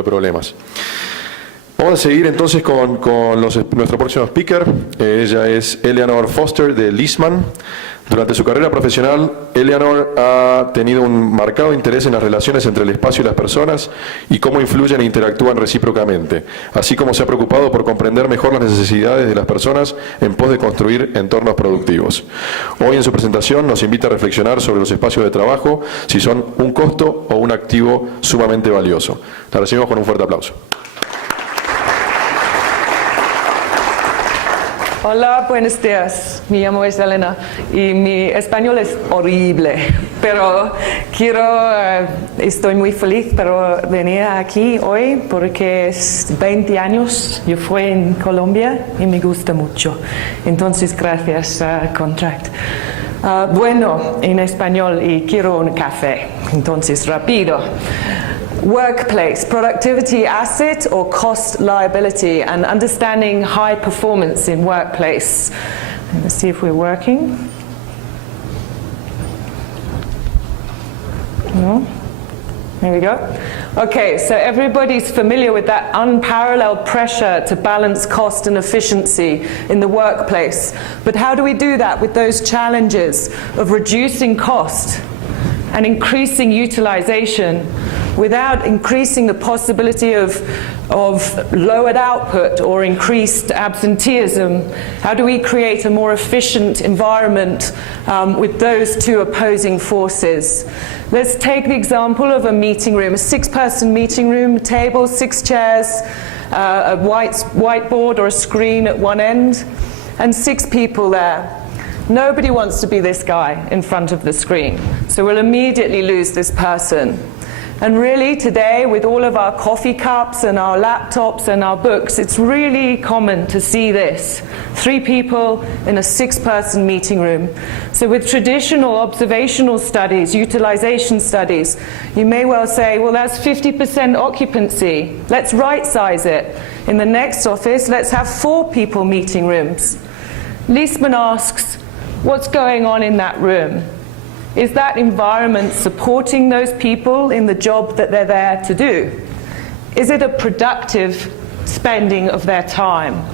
de problemas. Vamos a seguir entonces con nuestro próximo speaker. Ella es Eleanor Foster de Leisman. Durante su carrera profesional, Eleanor ha tenido un marcado interés en las relaciones entre el espacio y las personas y cómo influyen e interactúan recíprocamente, así como se ha preocupado por comprender mejor las necesidades de las personas en pos de construir entornos productivos. Hoy en su presentación nos invita a reflexionar sobre los espacios de trabajo, si son un costo o un activo sumamente valioso. La recibimos con un fuerte aplauso. Hola, buenos días. Me llamo Elena y mi español es horrible, pero estoy muy feliz por venir aquí hoy porque es 20 años. Yo fui en Colombia y me gusta mucho. Entonces, gracias, Contract. Bueno, en español y quiero un café. Entonces, rápido. Workplace, productivity asset or cost liability, and understanding high performance in workplace. Let's see if we're working. No? There we go. Okay, so everybody's familiar with that unparalleled pressure to balance cost and efficiency in the workplace. But how do we do that with those challenges of reducing cost and increasing utilization without increasing the possibility of lowered output or increased absenteeism? How do we create a more efficient environment with those two opposing forces? Let's take the example of a meeting room, a 6-person meeting room, a table, 6 chairs, a whiteboard or a screen at one end, and 6 people there. Nobody wants to be this guy in front of the screen, so we'll immediately lose this person. And really today, with all of our coffee cups and our laptops and our books, it's really common to see this. 3 people in a 6-person meeting room. So with traditional observational studies, utilization studies, you may well say, well, that's 50% occupancy. Let's right-size it. In the next office, let's have 4 people meeting rooms. Leisman asks, what's going on in that room? Is that environment supporting those people in the job that they're there to do? Is it a productive spending of their time?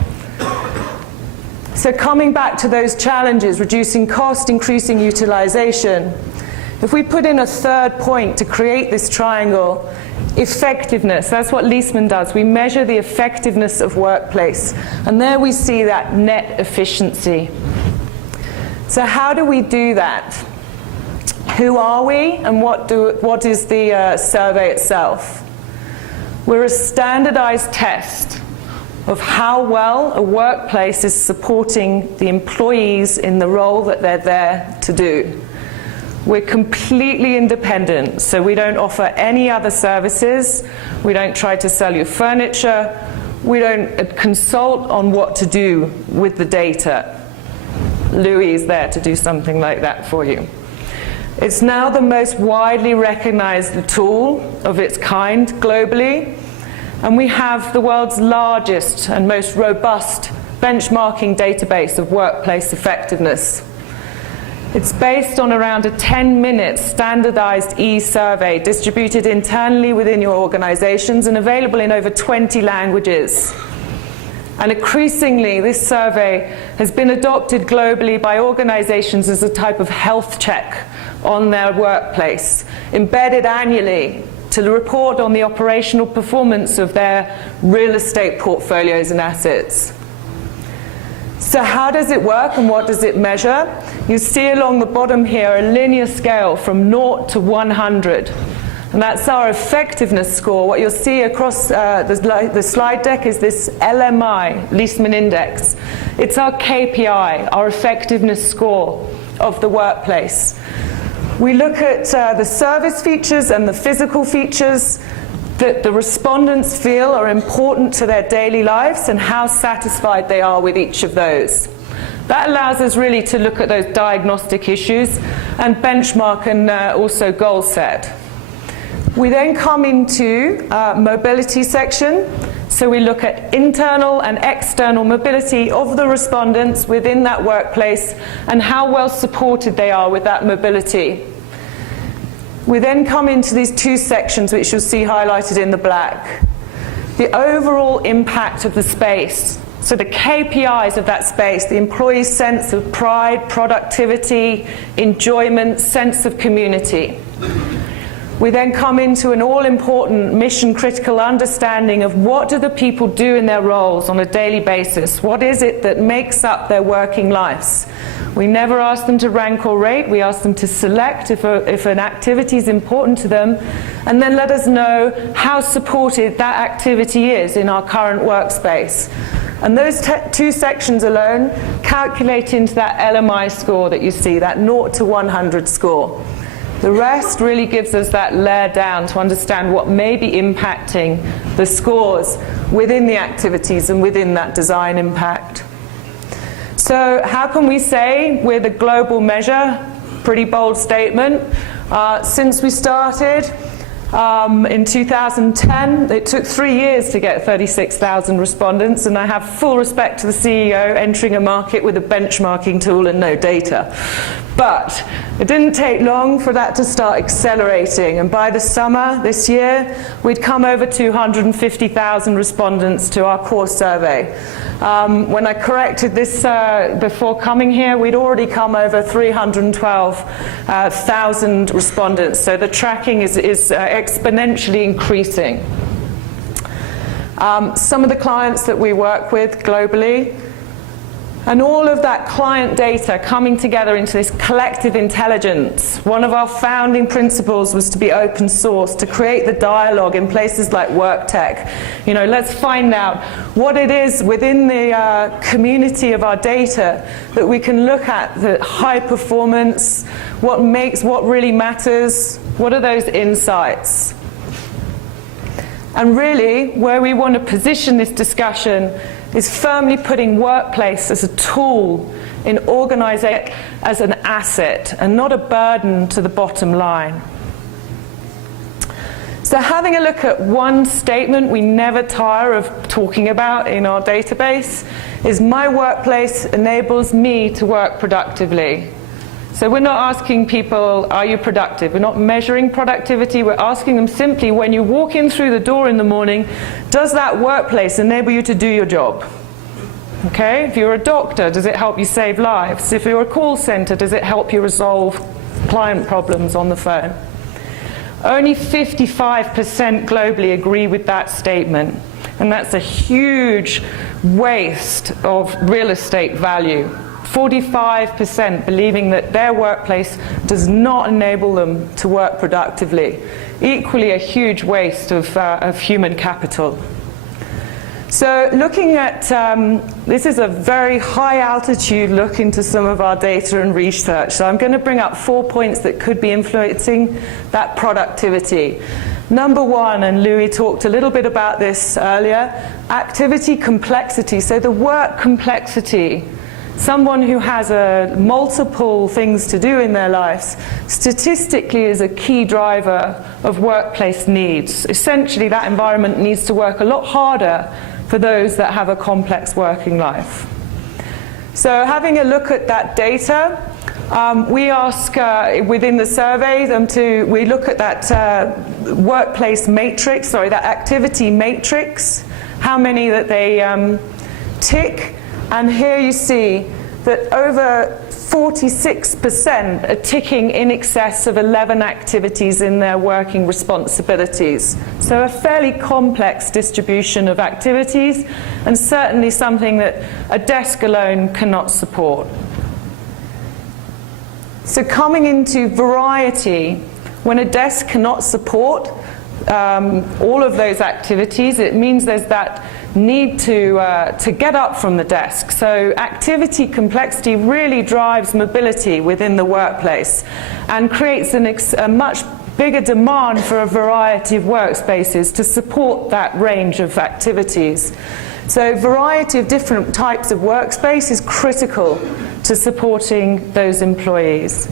So coming back to those challenges, reducing cost, increasing utilization, if we put in a third point to create this triangle, effectiveness, that's what Leisman does. We measure the effectiveness of workplace, and there we see that net efficiency. So how do we do that? Who are we, and what is the survey itself? We're a standardized test of how well a workplace is supporting the employees in the role that they're there to do. We're completely independent, so we don't offer any other services. We don't try to sell you furniture. We don't consult on what to do with the data. Louis is there to do something like that for you. It's now the most widely recognized tool of its kind globally, and we have the world's largest and most robust benchmarking database of workplace effectiveness. It's based on around a 10-minute standardized e-survey distributed internally within your organizations and available in over 20 languages. And increasingly, this survey has been adopted globally by organizations as a type of health check on their workplace, embedded annually to report on the operational performance of their real estate portfolios and assets. So how does it work and what does it measure? You see along the bottom here a linear scale from 0 to 100. And that's our effectiveness score. What you'll see across the slide deck is this LMI, Leisman Index. It's our KPI, our effectiveness score of the workplace. We look at the service features and the physical features that the respondents feel are important to their daily lives and how satisfied they are with each of those. That allows us really to look at those diagnostic issues and benchmark and also goal set. We then come into mobility section. So we look at internal and external mobility of the respondents within that workplace and how well supported they are with that mobility. We then come into these 2 sections which you'll see highlighted in the black. the overall impact of the space. So the KPIs of that space, the employee's sense of pride, productivity, enjoyment, sense of community. We then come into an all-important mission-critical understanding of what do the people do in their roles on a daily basis? What is it that makes up their working lives? We never ask them to rank or rate. We ask them to select if an activity is important to them, and then let us know how supported that activity is in our current workspace. And those two sections alone calculate into that LMI score that you see, that 0 to 100 score. The rest really gives us that layer down to understand what may be impacting the scores within the activities and within that design impact. So how can we say we're the global measure? Pretty bold statement. Since we started in 2010, it took 3 years to get 36,000 respondents, and I have full respect to the CEO entering a market with a benchmarking tool and no data. But it didn't take long for that to start accelerating, and by the summer this year, we'd come over 250,000 respondents to our core survey. When I corrected this before coming here, we'd already come over 312,000 respondents, so the tracking is exponentially increasing. Some of the clients that we work with globally, and all of that client data coming together into this collective intelligence. One of our founding principles was to be open source, to create the dialogue in places like WORKTECH. You know, let's find out what it is within the community of our data that we can look at, the high performance, what really matters, what are those insights. And really, where we want to position this discussion is firmly putting workplace as a tool in organizing it as an asset and not a burden to the bottom line. So having a look at one statement we never tire of talking about in our database is my workplace enables me to work productively. So we're not asking people, are you productive? We're not measuring productivity. We're asking them simply, when you walk in through the door in the morning, does that workplace enable you to do your job? Okay, if you're a doctor, does it help you save lives? If you're a call center, does it help you resolve client problems on the phone? Only 55% globally agree with that statement, and that's a huge waste of real estate value. 45% believing that their workplace does not enable them to work productively. Equally a huge waste of human capital. So looking at, this is a very high altitude look into some of our data and research. So I'm going to bring up 4 points that could be influencing that productivity. Number one, and Louis talked a little bit about this earlier, activity complexity. So the work complexity. Someone who has multiple things to do in their lives, statistically is a key driver of workplace needs. Essentially, that environment needs to work a lot harder for those that have a complex working life. So having a look at that data, we ask within the survey we look at that workplace matrix, that activity matrix, how many that they tick. And here you see that over 46% are ticking in excess of 11 activities in their working responsibilities. So a fairly complex distribution of activities, and certainly something that a desk alone cannot support. So coming into variety, when a desk cannot support all of those activities, it means there's that need to get up from the desk. So activity complexity really drives mobility within the workplace and creates a much bigger demand for a variety of workspaces to support that range of activities. So variety of different types of workspace is critical to supporting those employees.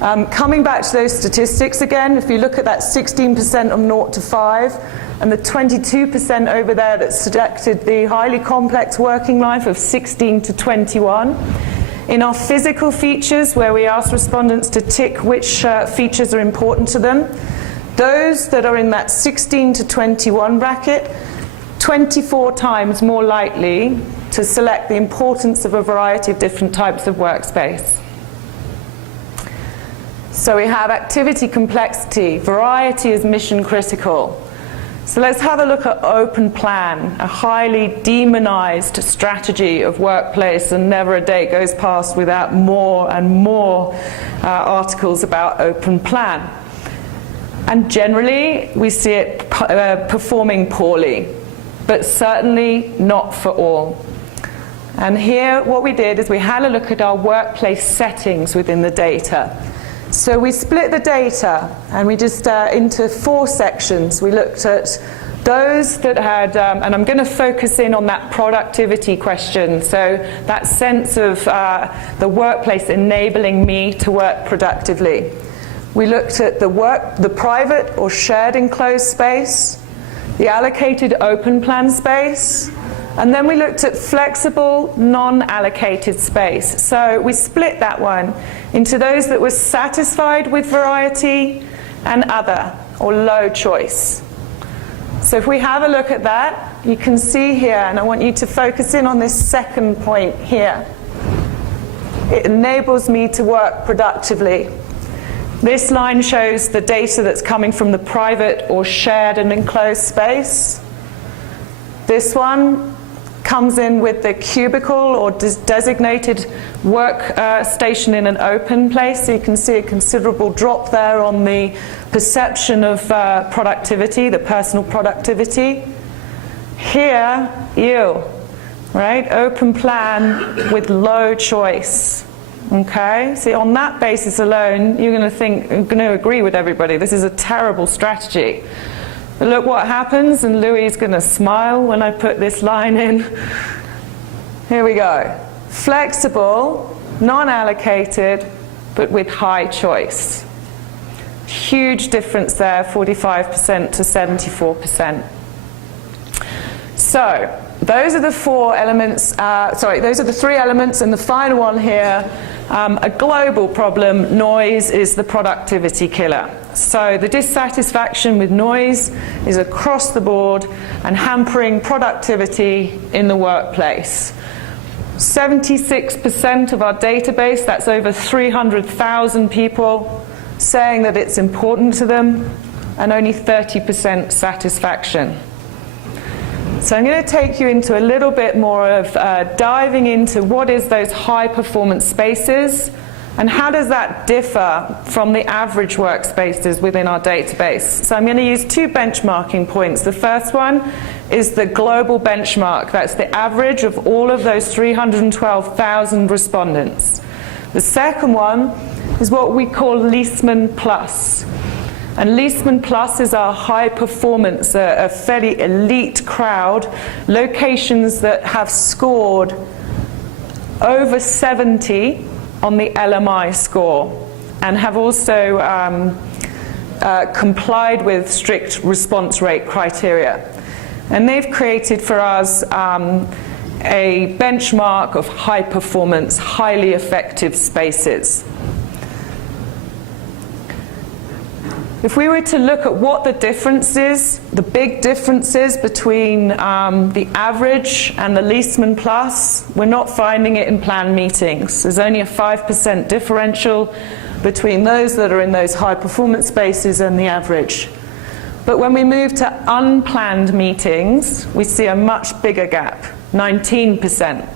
Coming back to those statistics again, if you look at that 16% of 0 to 5, and the 22% over there that selected the highly complex working life of 16 to 21. In our physical features, where we ask respondents to tick which features are important to them, those that are in that 16 to 21 bracket, 24 times more likely to select the importance of a variety of different types of workspace. So we have activity complexity. Variety is mission critical. So let's have a look at open plan, a highly demonized strategy of workplace, and never a day goes past without more and more articles about open plan. And generally, we see it performing poorly, but certainly not for all. And here, what we did is we had a look at our workplace settings within the data. So we split the data, and we just into 4 sections. We looked at those that had, and I'm going to focus in on that productivity question, so that sense of the workplace enabling me to work productively. We looked at the private or shared enclosed space, the allocated open plan space, and then we looked at flexible, non-allocated space. So we split that one into those that were satisfied with variety and other, or low choice. So if we have a look at that, you can see here, and I want you to focus in on this second point here. It enables me to work productively. This line shows the data that's coming from the private or shared and enclosed space. This one comes in with the cubicle or designated work station in an open place. So you can see a considerable drop there on the perception of productivity, the personal productivity. Here, right? Open plan with low choice. Okay, see, on that basis alone, you're going to agree with everybody. This is a terrible strategy. But look what happens, and Louis is going to smile when I put this line in. Here we go. Flexible, non-allocated, but with high choice. Huge difference there, 45% to 74%. So, those are the 4 elements, those are the 3 elements, and the final one here, a global problem. Noise is the productivity killer. So the dissatisfaction with noise is across the board and hampering productivity in the workplace. 76% of our database, that's over 300,000 people, saying that it's important to them, and only 30% satisfaction. So I'm going to take you into a little bit more of diving into what is those high performance spaces and how does that differ from the average workspaces within our database. So I'm going to use 2 benchmarking points. The first one is the global benchmark. That's the average of all of those 312,000 respondents. The second one is what we call Leesman Plus. And Leesman Plus is our high performance, a fairly elite crowd, locations that have scored over 70 on the LMI score and have also complied with strict response rate criteria. And they've created for us a benchmark of high performance, highly effective spaces. If we were to look at what the difference is, the big differences between the average and the Leesman Plus, we're not finding it in planned meetings. There's only a 5% differential between those that are in those high performance spaces and the average. But when we move to unplanned meetings, we see a much bigger gap, 19%.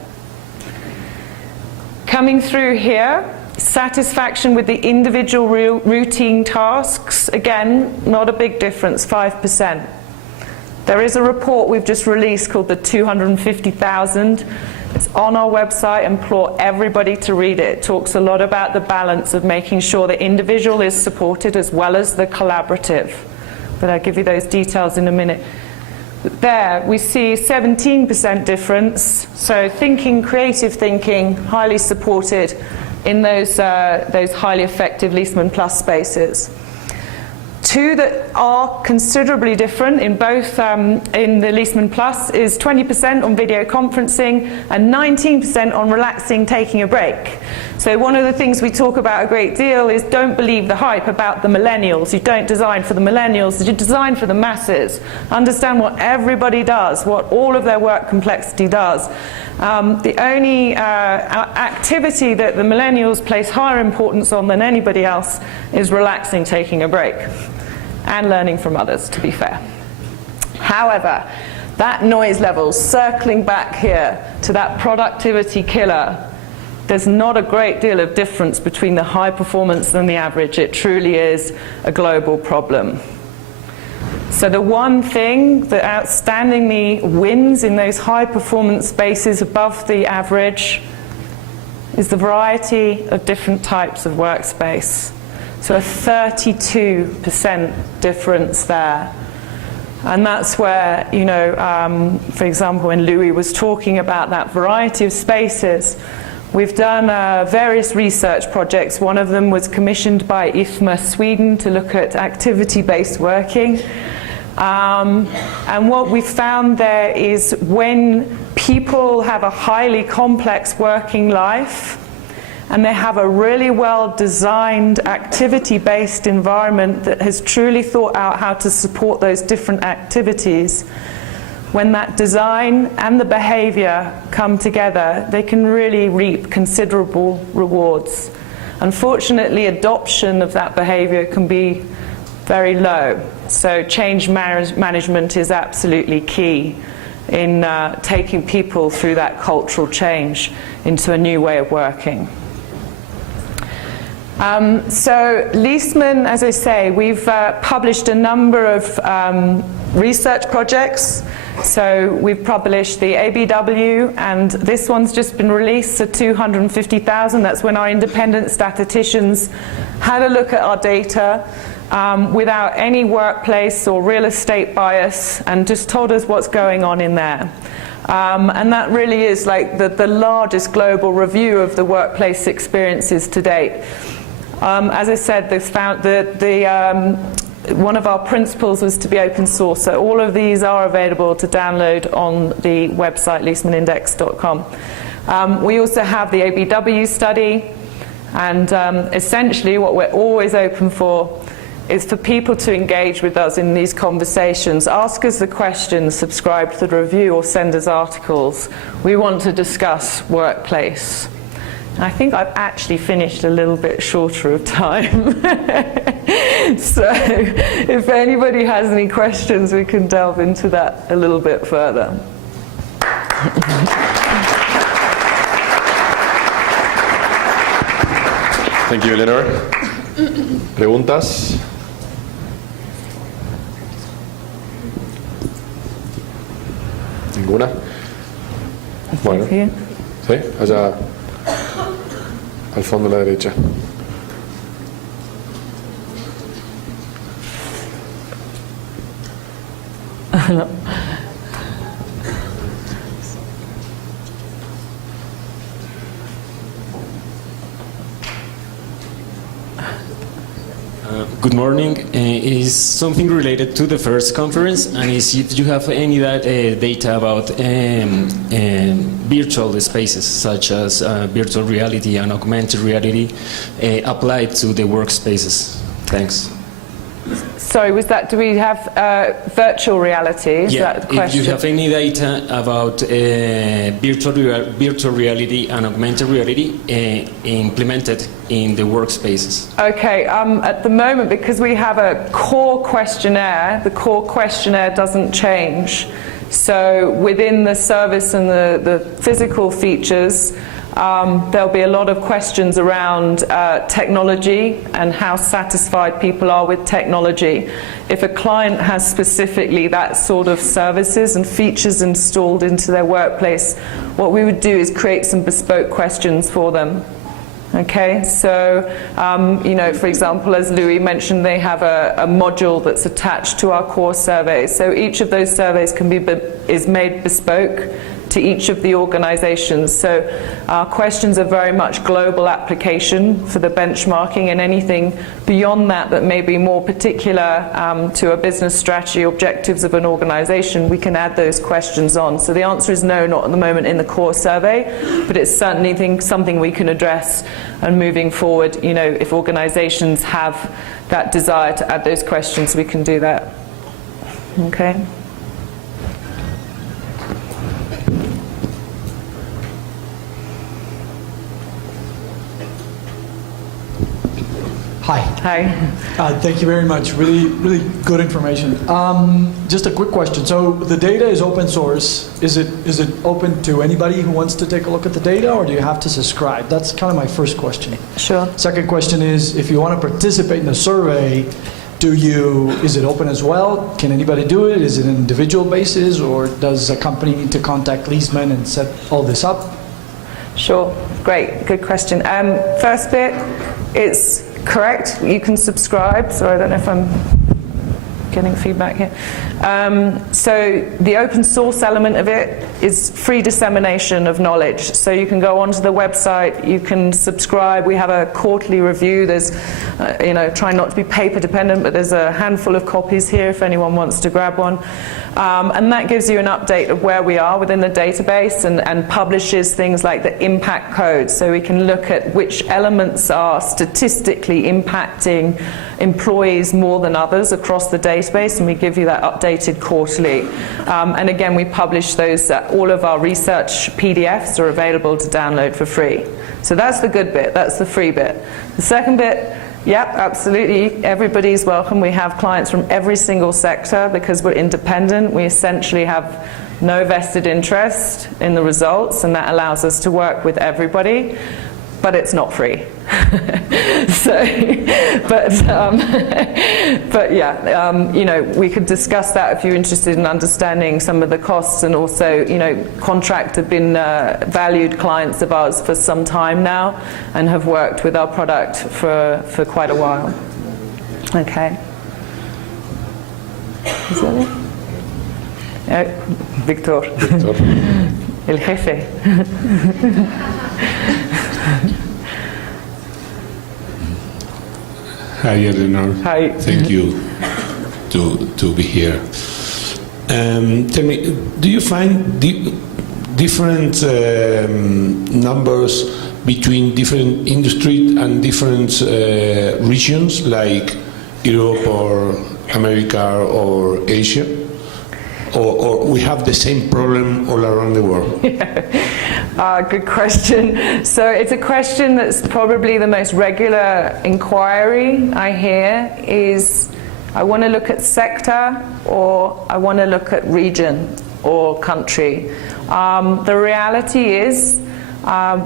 Coming through here, satisfaction with the individual routine tasks, again, not a big difference, 5%. There is a report we've just released called the 250,000. It's on our website. I implore everybody to read it. It talks a lot about the balance of making sure the individual is supported as well as the collaborative. But I'll give you those details in a minute. But there, we see 17% difference. So thinking, creative thinking, highly supported in those highly effective Leesman Plus spaces. 2 that are considerably different in both in the Leesman Plus is 20% on video conferencing and 19% on relaxing, taking a break. So one of the things we talk about a great deal is don't believe the hype about the millennials. You don't design for the millennials, you design for the masses. Understand what everybody does, what all of their work complexity does. The only activity that the millennials place higher importance on than anybody else is relaxing, taking a break, and learning from others, to be fair. However, that noise level, circling back here to that productivity killer, there's not a great deal of difference between the high performance and the average. It truly is a global problem. So the one thing that outstandingly wins in those high performance spaces above the average is the variety of different types of workspace. So a 32% difference there. And that's where, you know, for example, when Louis was talking about that variety of spaces, we've done various research projects. One of them was commissioned by IFMA Sweden to look at activity-based working. And what we found there is when people have a highly complex working life and they have a really well-designed activity-based environment that has truly thought out how to support those different activities, when that design and the behavior come together, they can really reap considerable rewards. Unfortunately, adoption of that behavior can be very low. So change management is absolutely key in taking people through that cultural change into a new way of working. So Leisman, as I say, we've published a number of research projects. So we've published the ABW, and this one's just been released, so 250,000. That's when our independent statisticians had a look at our data without any workplace or real estate bias and just told us what's going on in there. And that really is like the largest global review of the workplace experiences to date. As I said, they've found that one of our principles was to be open source, so all of these are available to download on the website leismanindex.com. We also have the ABW study, and essentially what we're always open for is for people to engage with us in these conversations. Ask us the questions, subscribe to the review, or send us articles. We want to discuss workplace. I think I've actually finished a little bit shorter of time. So if anybody has any questions, we can delve into that a little bit further. Thank you, Eleanor. ¿Preguntas? ¿Ninguna? Bueno. ¿Sí? Allá al fondo a la derecha. Good morning. Is something related to the first conference, and is if you have any data about virtual spaces such as virtual reality and augmented reality applied to the workspaces. Thanks. Sorry, was that, do we have virtual reality? Is that the question? If you have any data about virtual reality and augmented reality implemented in the workspaces. Okay, at the moment, because we have a core questionnaire, the core questionnaire doesn't change. So within the service and the physical features, there'll be a lot of questions around technology and how satisfied people are with technology. If a client has specifically that sort of services and features installed into their workplace, what we would do is create some bespoke questions for them. Okay, so you know, for example, as Louis mentioned, they have a module that's attached to our core survey. So each of those surveys can be is made bespoke to each of the organizations. So our questions are very much global application for the benchmarking, and anything beyond that that may be more particular to a business strategy objectives of an organization, we can add those questions on. So the answer is no, not at the moment in the core survey, but it's certainly something we can address, and moving forward, you know, if organizations have that desire to add those questions, we can do that. Okay. Hi. Hi. Thank you very much. Really good information. Just a quick question. So the data is open source. Is it open to anybody who wants to take a look at the data, or do you have to subscribe? That's kind of my first question. Sure. Second question is, if you want to participate in the survey, is it open as well? Can anybody do it? Is it an individual basis, or does a company need to contact Leesman and set all this up? Sure. Great. Good question. First bit, it's correct. You can subscribe. So I don't know if I'm getting feedback here. So the open source element of it is free dissemination of knowledge. So you can go onto the website, you can subscribe. We have a quarterly review. There's, you know, try not to be paper dependent, but there's a handful of copies here if anyone wants to grab one. And that gives you an update of where we are within the database, and publishes things like the impact code. So we can look at which elements are statistically impacting employees more than others across the database, and we give you that updated quarterly. And again, we publish those, all of our research PDFs are available to download for free. So that's the good bit, that's the free bit. The second bit, yeah, absolutely, everybody's welcome. We have clients from every single sector because we're independent. We essentially have no vested interest in the results, and that allows us to work with everybody, but it's not free. So, but yeah, you know, we could discuss that if you're interested in understanding some of the costs, and also, you know, Contract have been valued clients of ours for some time now, and have worked with our product for quite a while. Okay. Is that it? Victor. El jefe. Hi, Eleanor. Hi. Thank you to be here. Tell me, do you find different numbers between different industries and different regions, like Europe or America or Asia? Or we have the same problem all around the world? Good question. So it's a question that's probably the most regular inquiry I hear is, I want to look at sector, or I want to look at region or country. The reality is,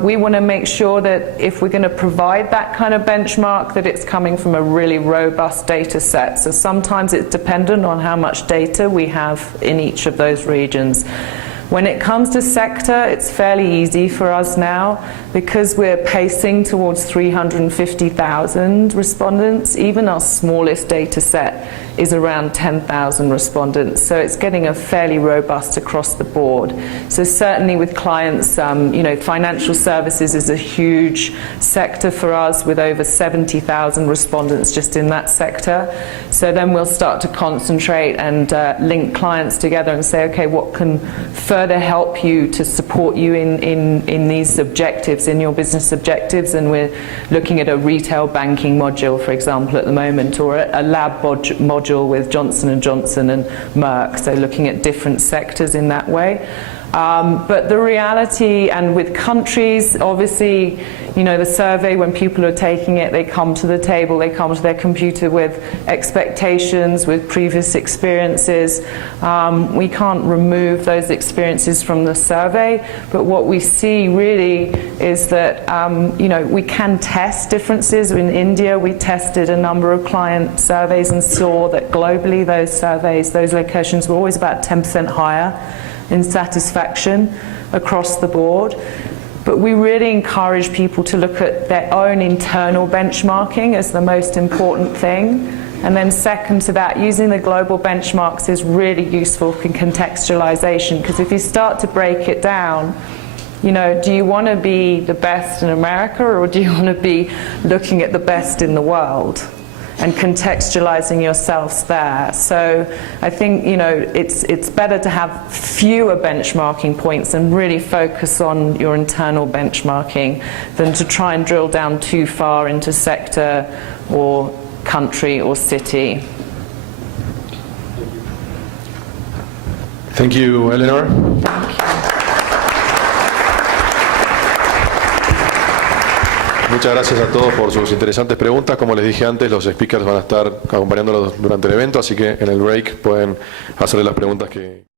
we want to make sure that if we're going to provide that kind of benchmark, that it's coming from a really robust data set. So sometimes it's dependent on how much data we have in each of those regions. When it comes to sector, it's fairly easy for us now, because we're pacing towards 350,000 respondents. Even our smallest data set is around 10,000 respondents, so it's getting a fairly robust across the board. So certainly with clients, you know, financial services is a huge sector for us, with over 70,000 respondents just in that sector. So then we'll start to concentrate and link clients together and say, okay, what can further help you to support you in these objectives, in your business objectives? And we're looking at a retail banking module, for example, at the moment, or a lab module with Johnson & Johnson and Merck, so looking at different sectors in that way. But the reality, and with countries, obviously, you know, the survey, when people are taking it, they come to the table, they come to their computer with expectations, with previous experiences. We can't remove those experiences from the survey, but what we see really is that, you know, we can test differences. In India, we tested a number of client surveys and saw that globally those surveys, those locations were always about 10% higher in satisfaction across the board. But we really encourage people to look at their own internal benchmarking as the most important thing, And then second to that, using the global benchmarks is really useful for contextualization, because if you start to break it down, you know, do you want to be the best in America, or do you want to be looking at the best in the world and contextualizing yourselves there? So I think, you know, it's better to have fewer benchmarking points and really focus on your internal benchmarking than to try and drill down too far into sector or country or city. Thank you, Eleanor. Muchas gracias a todos por sus interesantes preguntas. Como les dije antes, los speakers van a estar acompañándolos durante el evento, así que en el break pueden hacerle las preguntas que...